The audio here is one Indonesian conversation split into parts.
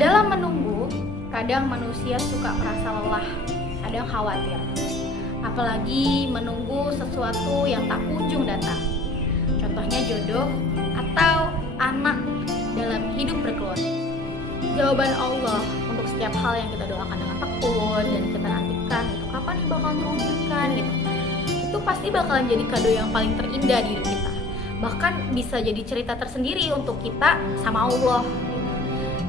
Dalam menunggu, kadang manusia suka merasa lelah, kadang khawatir. Apalagi menunggu sesuatu yang tak kunjung datang. Contohnya jodoh atau anak dalam hidup berkeluarga. Jawaban Allah untuk setiap hal yang kita doakan dengan tekun dan kita nantikan itu kapan nih bakalan terwujudkan gitu. Itu pasti bakalan jadi kado yang paling terindah di hidup kita. Bahkan bisa jadi cerita tersendiri untuk kita sama Allah.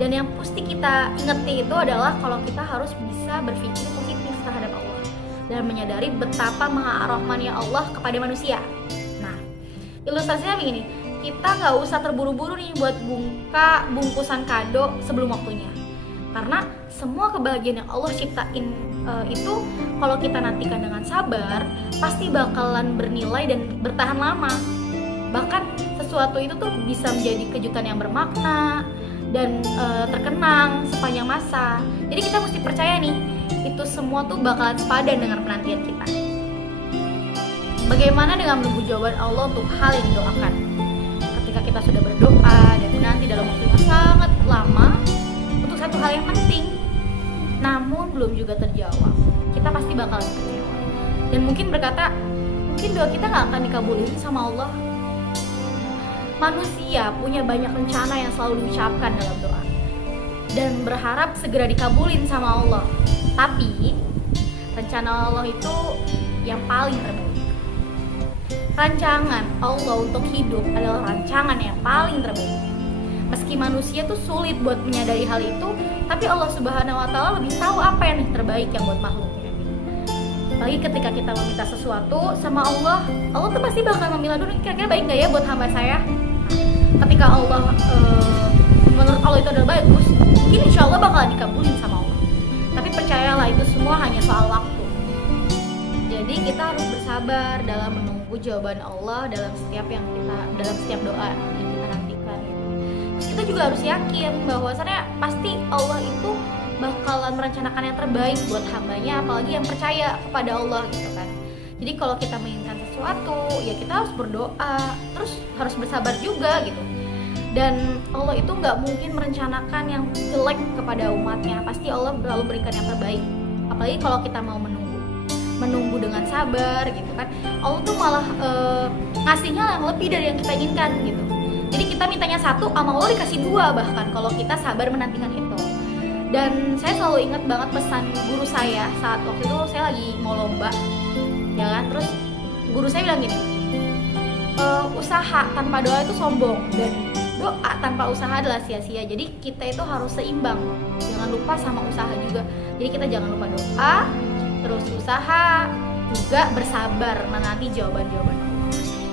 Dan yang mesti kita ingeti itu adalah kalau kita harus bisa berpikir positif terhadap Allah dan menyadari betapa maha rahmannya Allah kepada manusia. Nah, ilustrasinya begini, kita nggak usah terburu-buru nih buat buka bungkusan kado sebelum waktunya. Karena semua kebahagiaan yang Allah ciptain itu kalau kita nantikan dengan sabar, pasti bakalan bernilai dan bertahan lama. Bahkan sesuatu itu tuh bisa menjadi kejutan yang bermakna dan terkenang sepanjang masa. Jadi kita mesti percaya nih, itu semua tuh bakalan sepadan dengan penantian kita. Bagaimana dengan menunggu jawaban Allah untuk hal yang didoakan? Ketika kita sudah berdoa dan menanti dalam waktu yang sangat lama untuk satu hal yang penting, namun belum juga terjawab, kita pasti bakalan kecewa. Dan mungkin berkata, mungkin doa kita gak akan dikabulin sama Allah. Manusia punya banyak rencana yang selalu diucapkan dalam doa dan berharap segera dikabulin sama Allah. Tapi rencana Allah itu yang paling terbaik. Rancangan Allah untuk hidup adalah rancangan yang paling terbaik. Meski manusia tuh sulit buat menyadari hal itu, tapi Allah Subhanahu wa Ta'ala lebih tahu apa yang terbaik yang buat makhluknya. Apalagi ketika kita meminta sesuatu sama Allah, Allah tuh pasti bakal memilah dulu, kira-kira baik gak ya buat hamba saya. Ketika Allah menurut Allah itu adalah bagus, mungkin insya Allah bakalan dikabulin sama Allah. Tapi percayalah, itu semua hanya soal waktu. Jadi kita harus bersabar dalam menunggu jawaban Allah dalam setiap doa yang kita nantikan. Terus kita juga harus yakin bahwasannya pasti Allah itu bakalan merencanakan yang terbaik buat hambanya, apalagi yang percaya kepada Allah gitu kan. Jadi kalau kita menginginkan sesuatu, ya kita harus berdoa, terus harus bersabar juga gitu. Dan Allah itu nggak mungkin merencanakan yang jelek kepada umatnya. Pasti Allah selalu berikan yang terbaik. Apalagi kalau kita mau menunggu dengan sabar gitu kan. Allah tuh malah ngasihnya yang lebih dari yang kita inginkan gitu. Jadi kita mintanya satu, sama Allah dikasih dua bahkan kalau kita sabar menantikan itu. Dan saya selalu ingat banget pesan guru saya saat waktu itu saya lagi mau lomba, ya kan. Terus guru saya bilang gini, usaha tanpa doa itu sombong dan doa tanpa usaha adalah sia-sia. Jadi kita itu harus seimbang, jangan lupa sama usaha juga. Jadi kita jangan lupa doa, terus usaha, juga bersabar menanti jawaban-jawaban.